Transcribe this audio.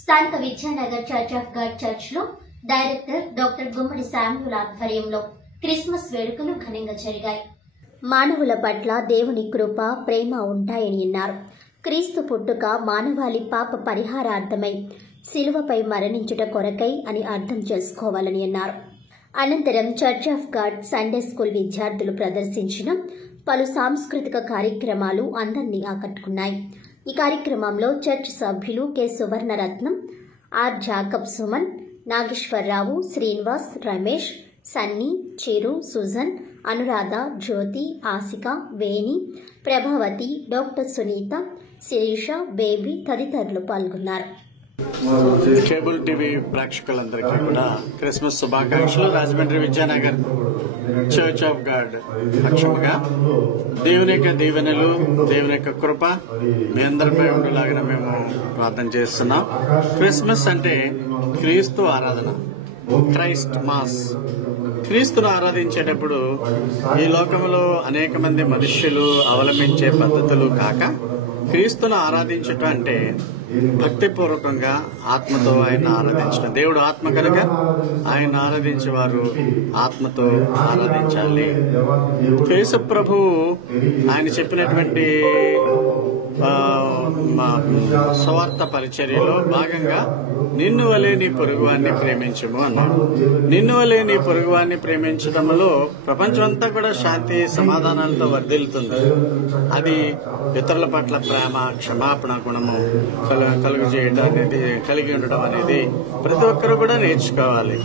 స్థానిక Vidyanagar church of God church లో director doctor గుమ్మడి Samuel ఆధ్వర్యంలో క్రిస్మస్ వేడుకలు ఘనంగా జరిగాయి. మానవుల పట్ల దేవుని కృప, ప్రేమ ఉంటాయని అన్నారు. క్రీస్తు పుట్టుక మానవాళి పాప పరిహారార్థమై శిలువపై మరణించుట కొరకై అని అర్థం చేసుకోవాలని అన్నారు. అనంతరం church of God Sunday school విద్యార్థులు ప్రదర్శించిన పలు సాంస్కృతిక కార్యక్రమాలు అందరినీ ఆకట్టుకున్నాయి. ఈ కార్యక్రమంలో చర్చ్ సభ్యులు K Suvarnaratnam, R Jacob Suman, Nageswararao, Srinivas, Ramesh, Sunny, Chiru, Sujan, Anuradha, Jyothi, Asika, Veni, Prabhavathi, doctor Sunitha, Sirisha, Baby తదితరులు పాల్గొన్నారు. కేబుల్ టీవీ ప్రేక్షకులందరికీ కూడా క్రిస్మస్ శుభాకాంక్షలు. Rajahmundry Vidyanagar church of God పక్షముగా దేవుని యొక్క దీవెనలు, దేవుని యొక్క కృప మీ అందరిపై ఉండేలాగా మేము ప్రార్థన చేస్తున్నాం. క్రిస్మస్ అంటే క్రీస్తు ఆరాధన, క్రైస్ట్ మాస్. క్రీస్తును ఆరాధించేటప్పుడు ఈ లోకంలో అనేక మంది మనుష్యులు అవలంబించే పద్ధతులు కాక క్రీస్తును ఆరాధించటం అంటే భక్తిపూర్వకంగా ఆత్మతో ఆయన ఆరాధించడం. దేవుడు ఆత్మ కనుక ఆయన ఆరాధించేవారు ఆత్మతో ఆరాధించాలి. యేసు ప్రభువు ఆయన చెప్పినటువంటి స్వార్థ పరిచర్యలో భాగంగా నిన్ను వలె నీ పొరుగువాన్ని ప్రేమించము అన్నాడు. నిన్ను వలె నీ పొరుగువాన్ని ప్రేమించడంలో ప్రపంచమంతా కూడా శాంతి సమాధానాలతో వర్ధిల్లుతుంది. అది ఇతరుల పట్ల ప్రేమ, క్షమాపణ గుణము కలిగి ఉండడం అనేది ప్రతి ఒక్కరు కూడా నేర్చుకోవాలి.